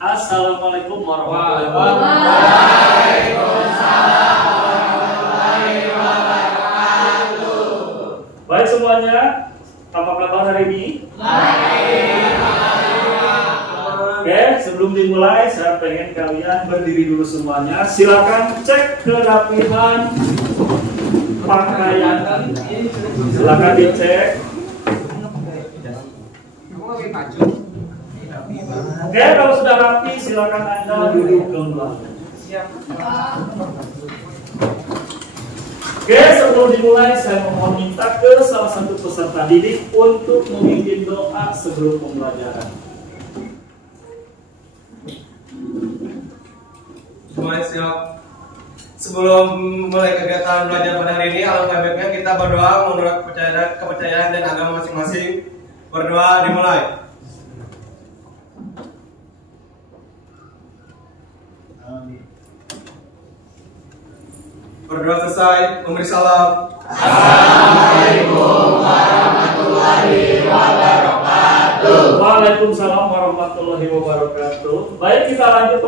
Assalamualaikum warahmatullahi wabarakatuh. Baik semuanya, apa kabar hari ini? Oke, sebelum dimulai saya pengen kalian berdiri dulu semuanya. Silakan cek kerapihan pakaian. Silakan dicek. Oke, kalau sudah rapi silakan Anda duduk kembali. Oke, sebelum dimulai saya mohon minta ke salah satu peserta didik untuk memimpin doa sebelum pembelajaran. Semuanya siap. Sebelum mulai kegiatan belajar pada hari ini, alangkah baiknya kita berdoa menurut kepercayaan dan agama masing-masing. Berdoa dimulai. Berdoa selesai, memberi salam. Assalamualaikum warahmatullahi wabarakatuh. Waalaikumsalam warahmatullahi wabarakatuh. Baik, kita lanjut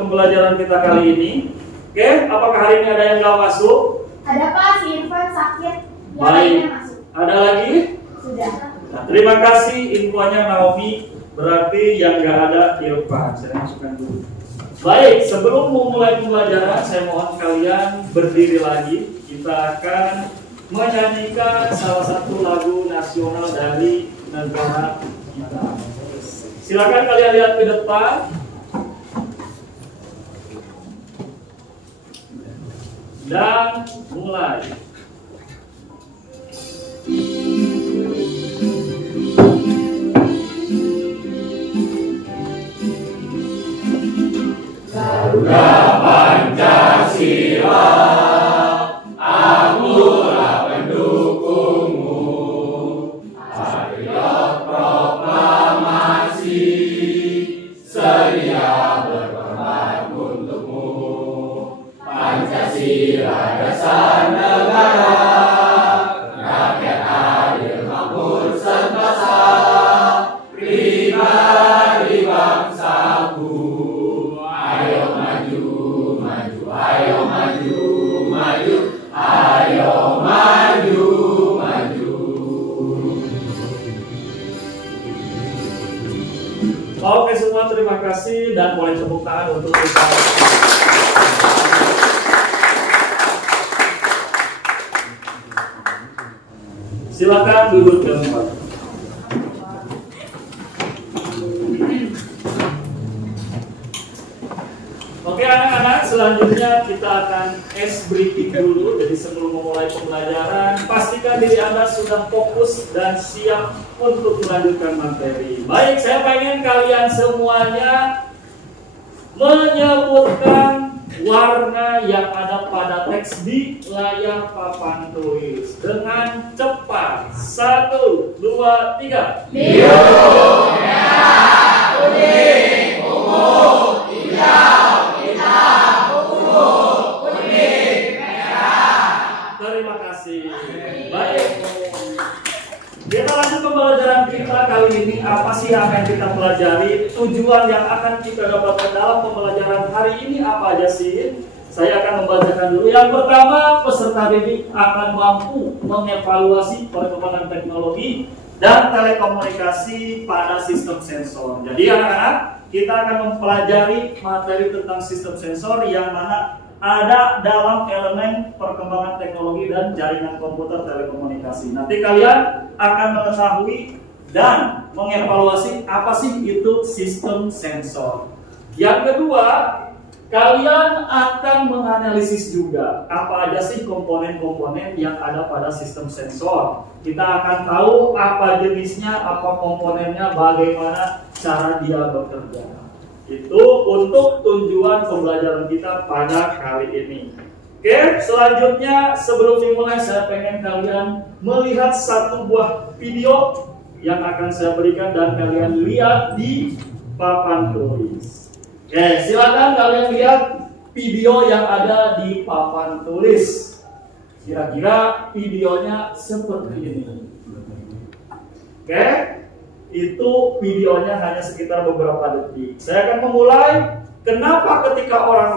pembelajaran kita kali ini. Oke, apakah hari ini ada yang nggak masuk? Ada Pak, si Irfan sakit. Yang Baik. lainnya masuk. Ada lagi? Sudah. Nah, terima kasih infonya Naomi. Berarti yang nggak ada Irfan. Saya masukkan dulu. Baik, sebelum memulai pembelajaran, saya mohon kalian berdiri lagi. Kita akan menyanyikan salah satu lagu nasional dari negara kita. Silakan kalian lihat ke depan. Dan mulai. Garuda Pancasila, akulah pendukungmu. Patriot proklamasi, sedia berkorban untukmu. Pancasila dasar negara, rakyat adil makmur sentosa, pribadi bangsaku. Ayo maju, maju, ayo maju, maju, ayo maju, maju. Oke semua, terima kasih dan boleh tepuk tangan untuk kita. Silakan duduk kembali. Oke anak-anak, selanjutnya kita akan briefing dulu. Jadi sebelum memulai pembelajaran, pastikan diri Anda sudah fokus dan siap untuk melanjutkan materi. Baik, saya pengen kalian semuanya menyebutkan warna yang ada pada teks di layar papan tulis dengan cepat. 1, 2, 3. Biru, merah, kuning, ungu, hijau, hitam, ungu, kuning, merah. Terima kasih. Baik. Kita lanjut pembelajaran kita kali ini. Apa sih yang akan kita pelajari? Tujuan yang akan kita dapatkan dalam pembelajaran hari ini apa aja sih? Saya akan membacakan dulu. Yang pertama, peserta didik akan mampu mengevaluasi perkembangan teknologi dan telekomunikasi pada sistem sensor. Jadi anak-anak, kita akan mempelajari materi tentang sistem sensor yang mana ada dalam elemen perkembangan teknologi dan jaringan komputer telekomunikasi. Nanti kalian akan mengetahui dan mengevaluasi apa sih itu sistem sensor. Yang kedua, kalian akan menganalisis juga apa aja sih komponen-komponen yang ada pada sistem sensor. Kita akan tahu apa jenisnya, apa komponennya, bagaimana cara dia bekerja. Itu untuk tujuan pembelajaran kita pada kali ini. Oke, selanjutnya sebelum dimulai saya pengen kalian melihat satu buah video yang akan saya berikan dan kalian lihat di papan tulis. Oke, silakan kalian lihat video yang ada di papan tulis. Kira-kira videonya seperti ini. Oke, Itu videonya hanya sekitar beberapa detik. Saya akan memulai. Kenapa ketika orang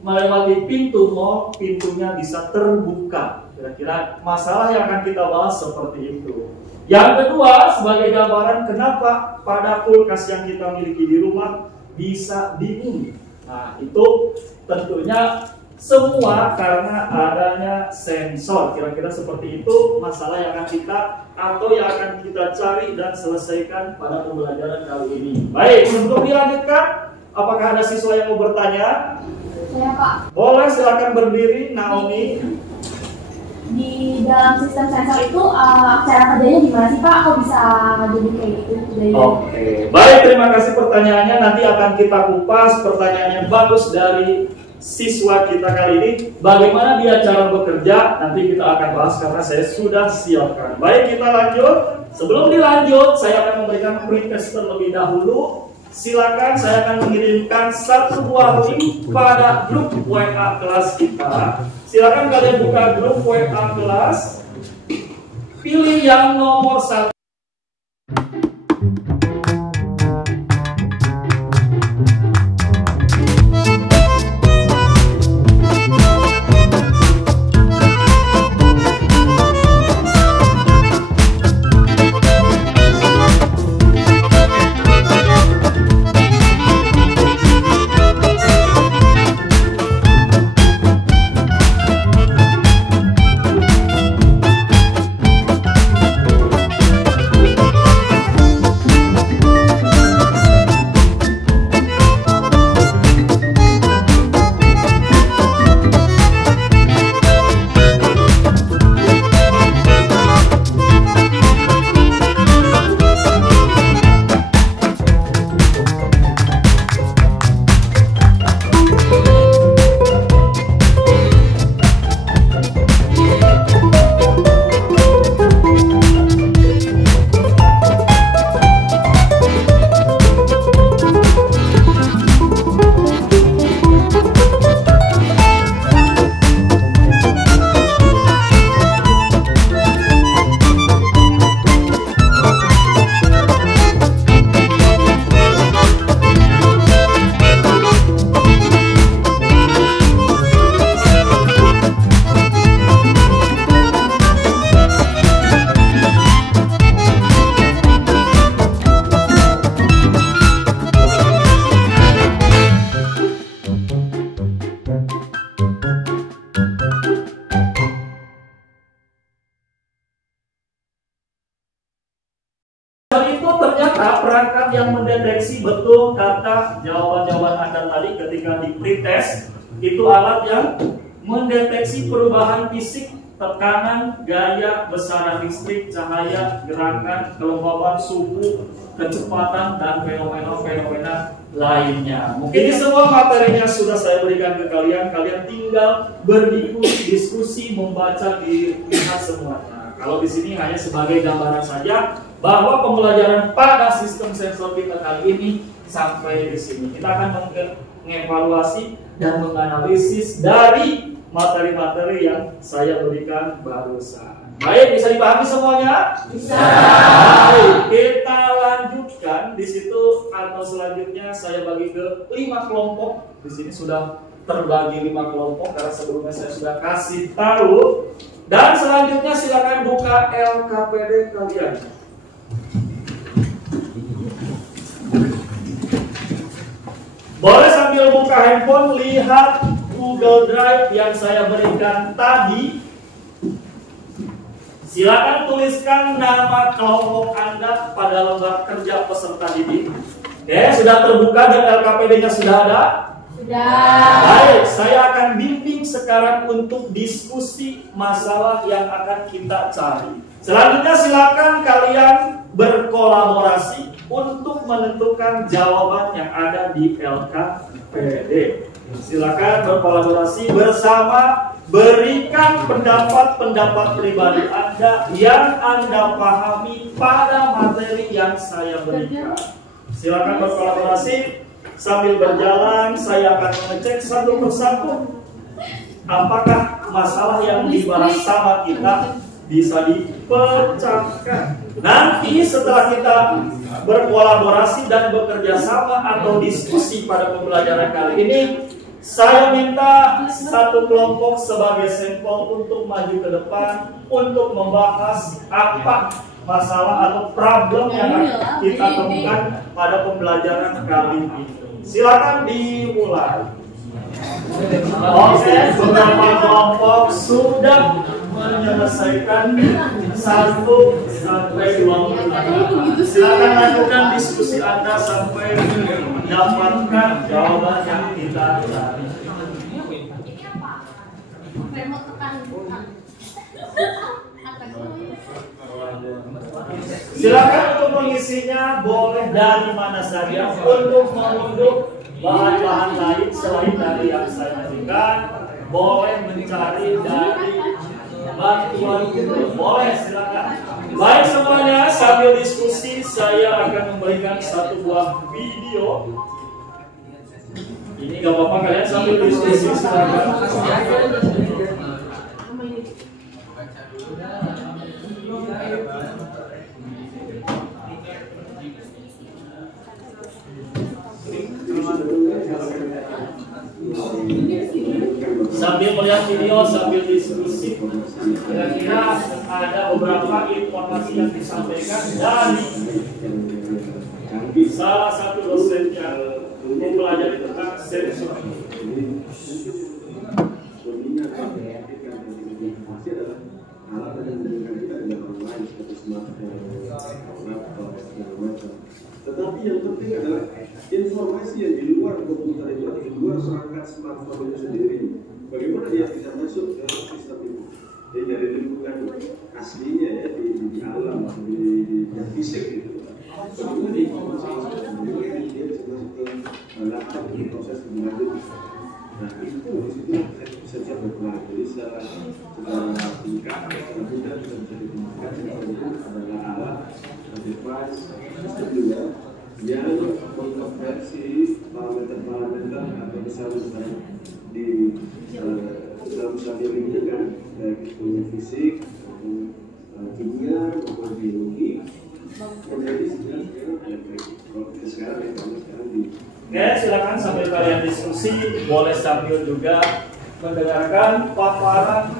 melewati pintu mall, pintunya bisa terbuka? Kira-kira masalah yang akan kita bahas seperti itu. Yang kedua, sebagai gambaran kenapa pada kulkas yang kita miliki di rumah bisa dingin. Nah, itu tentunya semua karena adanya sensor. Kira-kira seperti itu masalah yang akan kita atau yang akan kita cari dan selesaikan pada pembelajaran kali ini. Baik, sebelum dilanjutkan, apakah ada siswa yang mau bertanya? Saya Pak. Boleh, silakan berdiri, Naomi. Di dalam sistem sensor itu cara kerjanya gimana sih Pak? Kok bisa jadi kayak gitu? Oke, baik, terima kasih pertanyaannya. Nanti akan kita kupas pertanyaan yang bagus dari siswa kita kali ini. Bagaimana dia cara bekerja? Nanti kita akan bahas karena saya sudah siapkan. Baik, kita lanjut. Sebelum dilanjut, saya akan memberikan pretest terlebih dahulu. Silakan, saya akan mengirimkan satu buah link pada grup WA kelas kita. Silakan kalian buka grup WA kelas. Pilih yang nomor 1. Perangkat yang mendeteksi betul kata jawaban-jawaban Anda tadi ketika di pretest, itu alat yang mendeteksi perubahan fisik, tekanan, gaya, besaran listrik, cahaya, gerakan, kelembaban, suhu, kecepatan, dan fenomena-fenomena lainnya. Mungkin ini semua materinya sudah saya berikan ke kalian. Kalian tinggal berdiskusi, membaca, dilihat semuanya. Kalau di sini hanya sebagai gambaran saja bahwa pembelajaran pada sistem sensor kita kali ini sampai di sini. Kita akan mengevaluasi dan menganalisis dari materi-materi yang saya berikan barusan. Baik, bisa dipahami semuanya? Bisa. Baik, kita lanjutkan di situ atau selanjutnya saya bagi ke 5 kelompok. Di sini sudah terbagi 5 kelompok karena sebelumnya saya sudah kasih tahu. Dan selanjutnya silakan buka LKPD kalian. Boleh sambil buka handphone, lihat Google Drive yang saya berikan tadi. Silakan tuliskan nama kelompok Anda pada lembar kerja peserta didik. Oke, sudah terbuka dan LKPD-nya sudah ada? Sudah. Baik, saya akan bimbing sekarang untuk diskusi masalah yang akan kita cari. Selanjutnya silakan kalian berkolaborasi untuk menentukan jawaban yang ada di LKPD. Silakan berkolaborasi bersama, berikan pendapat-pendapat pribadi Anda yang Anda pahami pada materi yang saya berikan. Silakan berkolaborasi. Sambil berjalan, saya akan mengecek satu persatu apakah masalah yang dibahas sama kita bisa dipecahkan. Nanti setelah kita berkolaborasi dan bekerja sama atau diskusi pada pembelajaran kali ini, saya minta satu kelompok sebagai sampel untuk maju ke depan untuk membahas apa masalah atau problem yang kita temukan pada pembelajaran kali ini. Silakan dimulai. Oke, beberapa kelompok sudah menyelesaikan 1 sampai 2 menit. Silakan lakukan diskusi Anda sampai mendapatkan jawaban yang kita cari. Ini apa? Remote tekan. Silakan untuk mengisinya boleh dari mana saja untuk mengunduh bahan-bahan lain selain dari yang saya berikan. Boleh mencari dari bantuan Google. Boleh, silakan. Baik semuanya, sambil diskusi saya akan memberikan satu buah video. Ini gak apa-apa kalian sambil diskusi, silakan. Sambil melihat video, sambil diskusi, kira-kira ada beberapa informasi yang disampaikan dari salah satu dosen yang mempelajari tentang sensor. Tetapi yang penting adalah informasi yang di luar komputer itu atau di luar perangkat smartphone itu sendiri. Bagaimana dia bisa masuk ke sistem itu? Jadi dari lingkungan aslinya ya di alam, di fisik gitu. Bagaimana dia bisa masuk ke laptop di proses berlanjut. Nah itu di situ bisa berperan. Jadi secara singkat, secara mudah bisa ditemukan itu adalah alat, device, sistem juga yang mengkonversi parameter-parameter atau misalnya di dalam satu lingkungan baik itu fisik maupun kimia maupun biologi menjadi sekarang elektrik. Kalau kita sekarang di Oke, silakan sambil kalian diskusi, boleh sambil juga mendengarkan paparan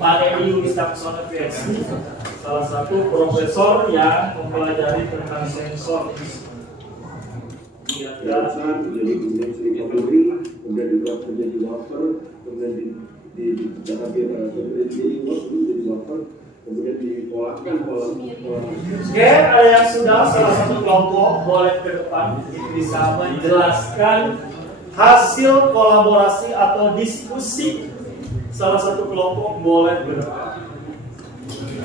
Pak Edi Wicaksono PhD, salah satu profesor yang mempelajari tentang sensor. kemudian sedikit duri, kemudian juga menjadi wafer, kemudian di wafer, kemudian dipolakan pola. Oke, ada yang sudah salah satu kelompok boleh ke depan bisa menjelaskan hasil kolaborasi atau diskusi salah satu kelompok boleh ke depan.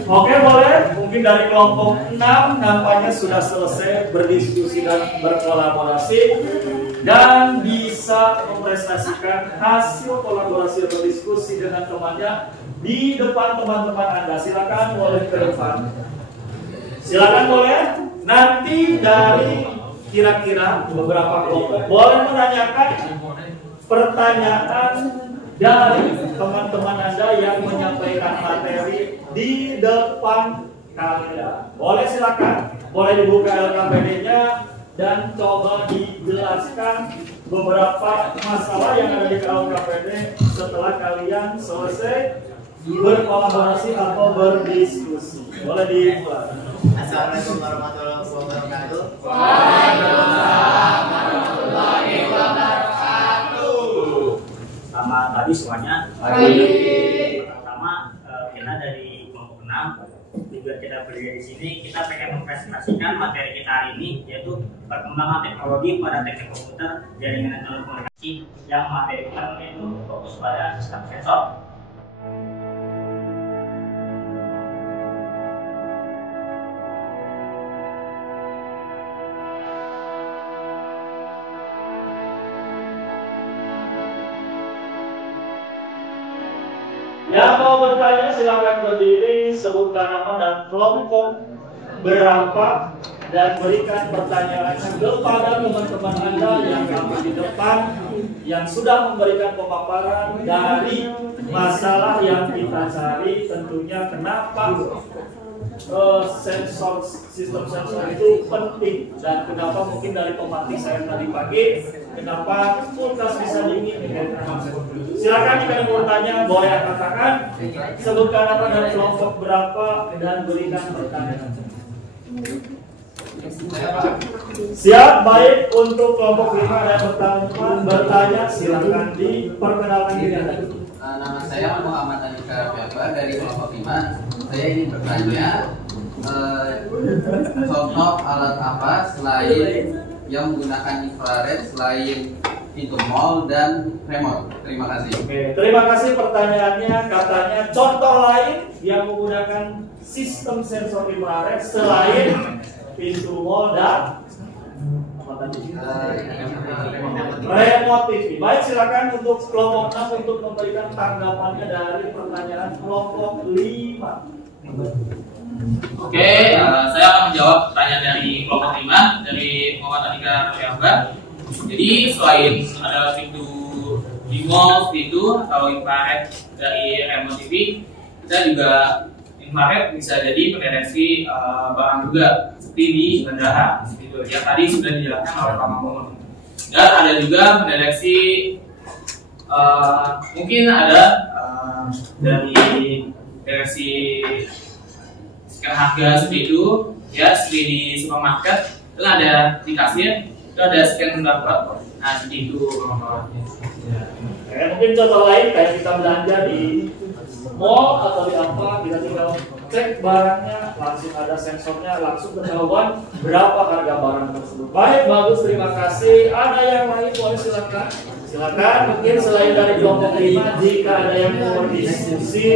Oke, boleh. Mungkin dari kelompok 6 nampaknya sudah selesai berdiskusi dan berkolaborasi dan bisa mempresentasikan hasil kolaborasi atau diskusi dengan temannya di depan teman-teman Anda. Silakan boleh ke depan. Silakan boleh. Nanti dari kira-kira beberapa kelompok boleh menanyakan pertanyaan dari teman-teman Anda yang menyampaikan materi di depan kalian. Boleh silakan, boleh dibuka LKPD-nya dan coba dijelaskan beberapa masalah yang ada di LKPD setelah kalian selesai berkolaborasi atau berdiskusi. Boleh dimulai. Assalamualaikum warahmatullahi wabarakatuh. Waalaikumsalam warahmatullahi wabarakatuh. Selamat pagi semuanya. Pertama kita dari kelompok 6 tujuan kita berdiri di sini kita pengen mempresentasikan materi kita hari ini yaitu perkembangan teknologi pada teknik komputer jaringan telekomunikasi yang materi kita yaitu fokus pada sistem sensor. Yang mau bertanya silakan berdiri, sebutkan nama dan kelompok berapa dan berikan pertanyaannya kepada teman-teman Anda yang ada di depan yang sudah memberikan pemaparan dari masalah yang kita cari, tentunya kenapa sistem sensor itu penting, dan kenapa mungkin dari pemantik saya tadi pagi, kenapa kulkas bisa dingin? Silakan jika ada mau tanya, boleh katakan, sebutkan nama dan kelompok berapa dan berikan pertanyaan. Siap, baik. Untuk kelompok 5 ada bertanya, silakan diperkenalkan diri Anda. Nama saya Muhammad Andika Rafiaba dari kelompok 5. Saya ingin bertanya, contoh alat apa selain yang menggunakan infrared selain pintu mall dan remote? Terima kasih. Oke, terima kasih pertanyaannya. Katanya contoh lain yang menggunakan sistem sensor infrared selain pintu mall dan apa tadi? Remote TV. Baik, silakan untuk kelompok 6 untuk memberikan tanggapannya dari pertanyaan kelompok 5. Oke, saya akan menjawab pertanyaan dari kelompok 5 dari Muhammad Andika Rafiaba. Jadi selain ada pintu di mall itu atau infrared dari remote TV, kita juga infrared bisa jadi pendeteksi barang juga seperti di bandara itu yang tadi sudah dijelaskan oleh Pak Mamun. Dan ada juga mendeteksi mungkin ada dari deteksi scan harga seperti itu ya, seperti di supermarket itu ada di kasir itu ada scan barcode. Nah seperti itu Mungkin contoh lain kayak kita belanja di mall atau di apa, kita tinggal cek barangnya, langsung ada sensornya, langsung ketahuan berapa harga barang tersebut. Baik, bagus, terima kasih. Ada yang lain, boleh silakan. Silakan, mungkin selain dari kelompok 5, jika ada yang mau berdiskusi,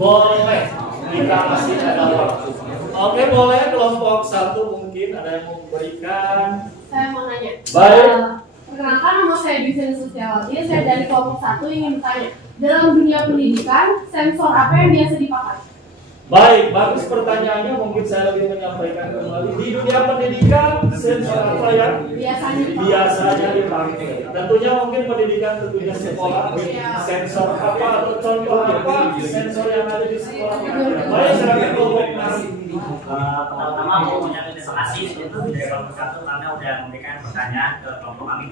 boleh. Kita masih ada waktu. Oke, boleh. Kelompok 1 mungkin ada yang mau memberikan. Saya mau nanya. Baik. Perkenalkan, nama saya Desain Sosiologi. Saya dari kelompok 1 ingin bertanya, dalam dunia pendidikan, sensor apa yang biasa dipakai? Baik, bagus pertanyaannya. Mungkin saya lebih menyampaikan kembali. Di dunia pendidikan, sensor apa yang biasanya dipakai? Tentunya mungkin pendidikan tentunya sekolah. Sensor apa atau contoh apa sensor yang ada di sekolah? Baik, silakan kelompok nasi. Pertama mau menyampaikan terima kasih untuk dari kelompok 1 karena sudah memberikan pertanyaan ke kelompok kami.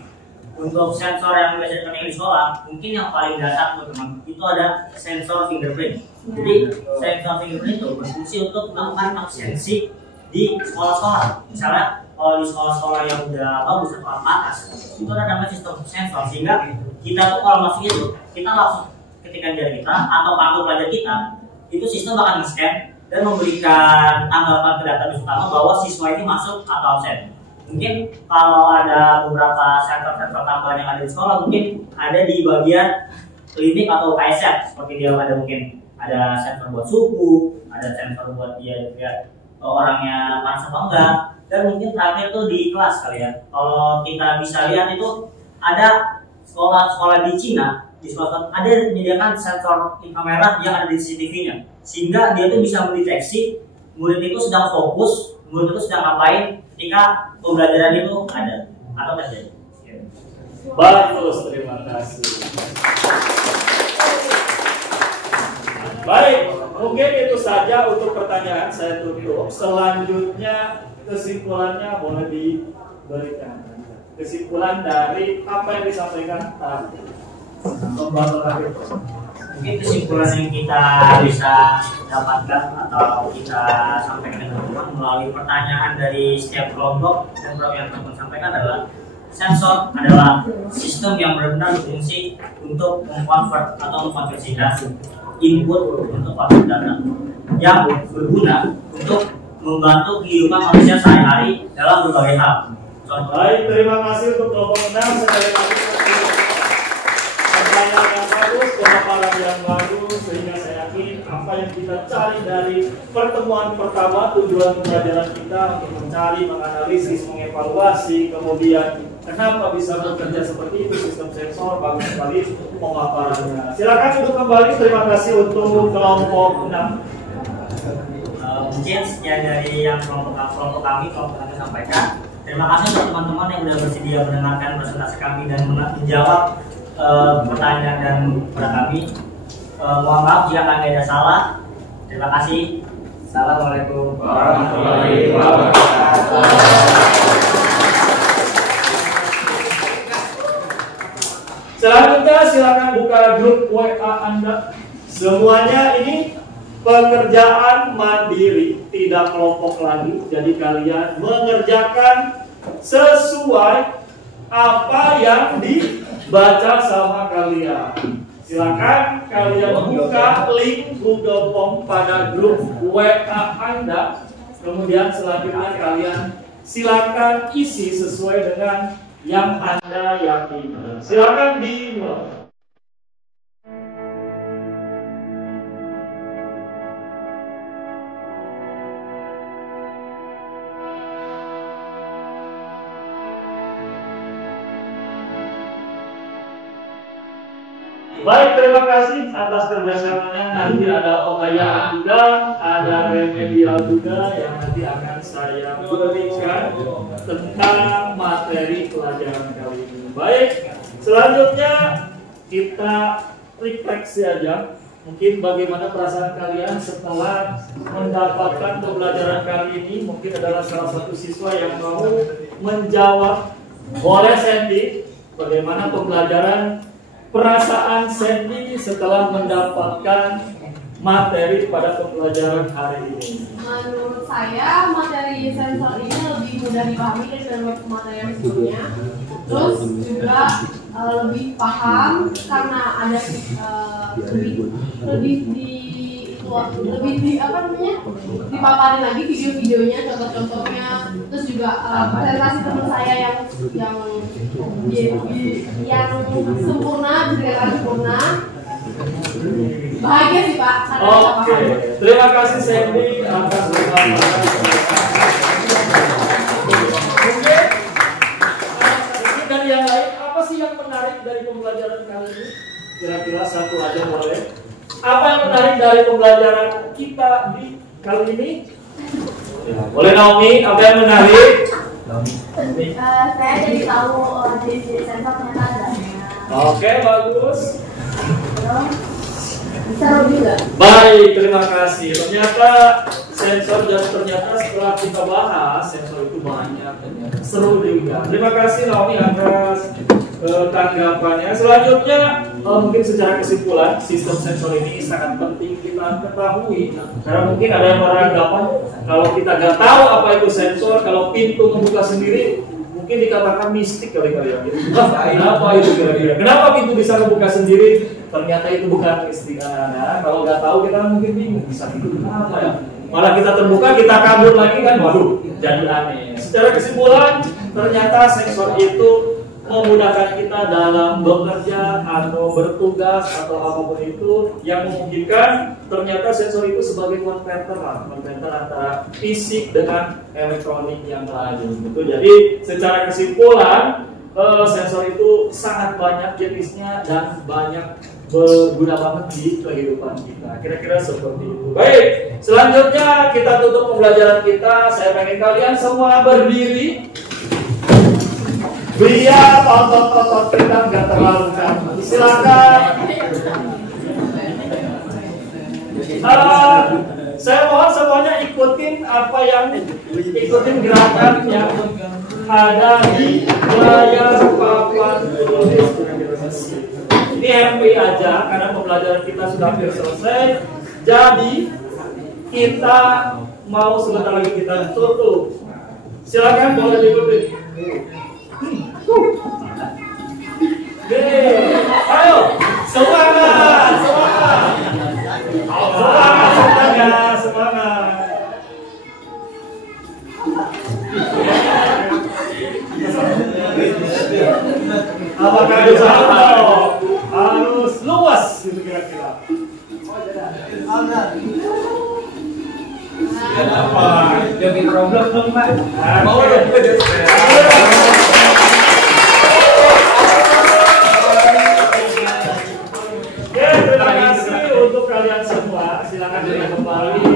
Untuk sensor yang biasa dipakai di sekolah, mungkin yang paling dasar teman-teman itu ada sensor fingerprint. Jadi sensor fingerprint itu berfungsi untuk melakukan absensi di sekolah-sekolah. Misalnya kalau di sekolah-sekolah yang udah bagus atau atas, itu ada namanya sistem sensor, sehingga kita tuh kalau masuk itu kita langsung ketika jari kita atau kartu pelajar kita itu sistem akan nge-scan dan memberikan tanggapan ke database utama bahwa siswa ini masuk atau absen. Mungkin kalau ada beberapa sensor-sensor tambahan yang ada di sekolah, mungkin ada di bagian klinik atau KSR, seperti dia ada mungkin ada sensor buat suhu, ada sensor buat dia lihat orangnya panas apa enggak, dan mungkin terakhir tuh di kelas kali ya. Kalau kita bisa lihat itu ada sekolah-sekolah di Cina, di sekolah ada menyediakan sensor inframerah yang ada di CCTV-nya, sehingga dia tuh bisa mendeteksi murid itu sedang fokus, murid itu sedang ngapain ketika pembelajaran itu ada atau terjadi. Bagus, terima kasih. Baik, mungkin itu saja untuk pertanyaan saya tutup. Selanjutnya kesimpulannya boleh diberikan. Kesimpulan dari apa yang disampaikan tadi. Mungkin kesimpulan yang kita bisa dapatkan atau kita sampaikan dengan teman melalui pertanyaan dari setiap kelompok dan program yang teman sampaikan adalah sensor adalah sistem yang benar-benar berfungsi untuk mengkonvert atau mengkonversikan input untuk output data yang berguna untuk membantu kehidupan manusia sehari-hari dalam berbagai hal. Baik, terima kasih untuk kelompok 6. Sekali lagi pertanyaan yang bagus, pemaparan yang bagus, sehingga saya yakin apa yang kita cari dari pertemuan pertama, tujuan pembelajaran kita untuk mencari, menganalisis, mengevaluasi, kemudian kenapa bisa bekerja seperti itu sistem sensor, bagus sekali pemaparannya. Silakan duduk kembali. Terima kasih untuk kelompok 6. Mungkin sekian dari yang kelompok kami sampaikan. Terima kasih untuk teman-teman yang sudah bersedia mendengarkan presentasi kami dan menjawab pertanyaan dan kepada kami. Mohon maaf jika kami ada salah. Terima kasih. Assalamualaikum warahmatullahi wabarakatuh. Selanjutnya silakan buka grup WA Anda. Semuanya ini pekerjaan mandiri, tidak kelompok lagi. Jadi kalian mengerjakan sesuai apa yang dibaca sama kalian. Silakan kalian buka link Google Form pada grup WA Anda. Kemudian selanjutnya kalian silakan isi sesuai dengan yang Anda yakini. Silakan dimulai. Baik, terima kasih atas kerjasamanya. Nanti ada Omaya juga, ada Remedial juga yang nanti akan saya berikan tentang materi pelajaran kali ini. Baik, selanjutnya kita refleksi aja. Mungkin bagaimana perasaan kalian setelah mendapatkan pembelajaran kali ini? Mungkin adalah salah satu siswa yang mau menjawab. Boleh Sandy, bagaimana pembelajaran perasaan Sandy setelah mendapatkan materi pada pembelajaran hari ini? Menurut saya materi sensor ini lebih mudah dipahami daripada materi yang sebelumnya. Terus juga lebih paham karena ada lebih dipaparin lagi video-videonya, contoh-contohnya. Terus juga presentasi teman saya yang sempurna, juga sempurna. Bahagia sih Pak. Oke, terima kasih Sandy atas pemaparan. Oke, dan yang lain, apa sih yang menarik dari pembelajaran kali ini? Kira-kira satu aja boleh. Apa yang menarik dari pembelajaran kita di kali ini? Ya, boleh Naomi, apa yang menarik? Saya jadi tahu jenis sensor ternyata ada. Oke, bagus. Seru juga. Baik, terima kasih. Ternyata sensor dan ternyata setelah kita bahas sensor itu banyak, ternyata seru juga. Terima kasih Naomi atas tanggapannya. Selanjutnya mungkin secara kesimpulan sistem sensor ini sangat penting kita ketahui karena mungkin ada yang beranggapan kalau kita nggak tahu apa itu sensor, kalau pintu membuka sendiri mungkin dikatakan mistik kali-kali ya. Kenapa itu kira-kira? Kenapa pintu bisa membuka sendiri? Ternyata itu bukan mistik. Nah, kalau nggak tahu kita mungkin bingung bisa itu kenapa ya? Malah kita terbuka, kita kabur lagi kan, waduh, jadi aneh. Secara kesimpulan, ternyata sensor itu memudahkan kita dalam bekerja atau bertugas atau apapun itu yang memungkinkan. Ternyata sensor itu sebagai konverter antara fisik dengan elektronik yang lain. Gitu. Jadi secara kesimpulan sensor itu sangat banyak jenisnya dan banyak berguna banget di kehidupan kita. Kira-kira seperti itu. Baik, selanjutnya kita tutup pembelajaran kita. Saya pengen kalian semua berdiri. Biar otot-otot kita nggak terlalu kaku. Silakan. Saya mohon semuanya ikutin apa yang ikutin gerakan yang ada di layar papan tulis. Ini MP aja karena pembelajaran kita sudah hampir selesai. Jadi kita mau sebentar lagi kita tutup. Silakan boleh diikuti. Ayo, semangat, semangat, semangat, semangat. Apakah harus luas gitu kira-kira? Apa? Jadi problem dong Pak. Mau terima kasih untuk kalian semua. Silakan dilihat kembali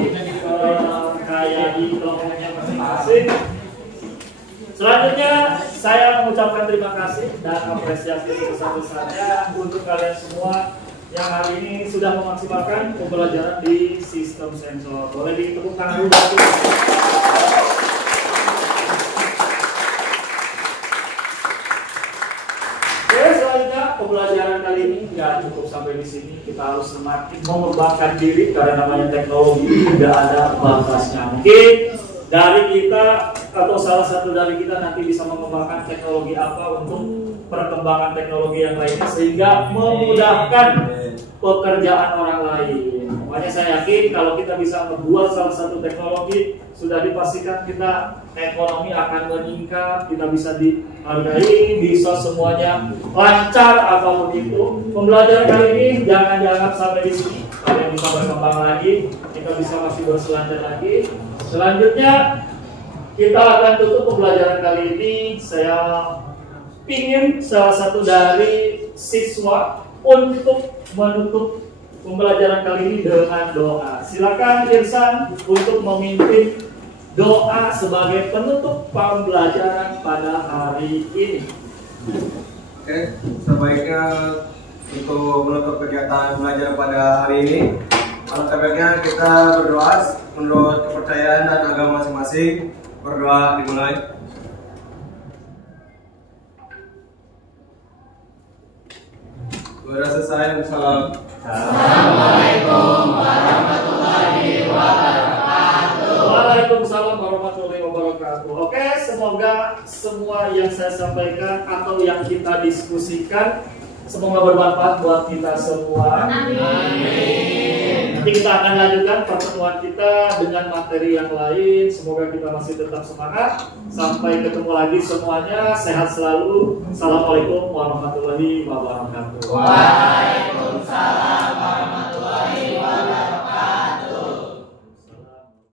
kayak di kelompoknya masing-masing. Selanjutnya saya mengucapkan terima kasih dan apresiasi sebesar-besarnya untuk kalian semua yang hari ini sudah memaksimalkan pembelajaran di sistem sensor. Boleh ditepuk tangan dulu. Oke, selanjutnya pembelajaran kali ini nggak cukup sampai di sini. Kita harus semakin mengembangkan diri karena namanya teknologi tidak ada batasnya. Mungkin dari kita atau salah satu dari kita nanti bisa mengembangkan teknologi apa untuk perkembangan teknologi yang lainnya sehingga memudahkan pekerjaan orang lain. Makanya saya yakin kalau kita bisa membuat salah satu teknologi, sudah dipastikan kita ekonomi akan meningkat, kita bisa dihargai, bisa semuanya lancar apapun itu. Pembelajaran kali ini jangan sampai di sini. Kalian bisa berkembang lagi, kita bisa masih berselancar lagi. Selanjutnya kita akan tutup pembelajaran kali ini. Saya ingin salah satu dari siswa untuk menutup pembelajaran kali ini dengan doa. Silakan Irsan untuk memimpin doa sebagai penutup pembelajaran pada hari ini. Oke, sebaiknya untuk menutup kegiatan belajar pada hari ini, alangkah baiknya kita berdoa menurut kepercayaan dan agama masing-masing. Berdoa dimulai. Sudah selesai. Salam. Assalamualaikum warahmatullahi wabarakatuh. Waalaikumsalam warahmatullahi wabarakatuh. Oke, semoga semua yang saya sampaikan atau yang kita diskusikan semoga bermanfaat buat kita semua. Amin. Nanti kita akan lanjutkan pertemuan kita dengan materi yang lain. Semoga kita masih tetap semangat. Sampai ketemu lagi semuanya. Sehat selalu. Assalamualaikum warahmatullahi wabarakatuh.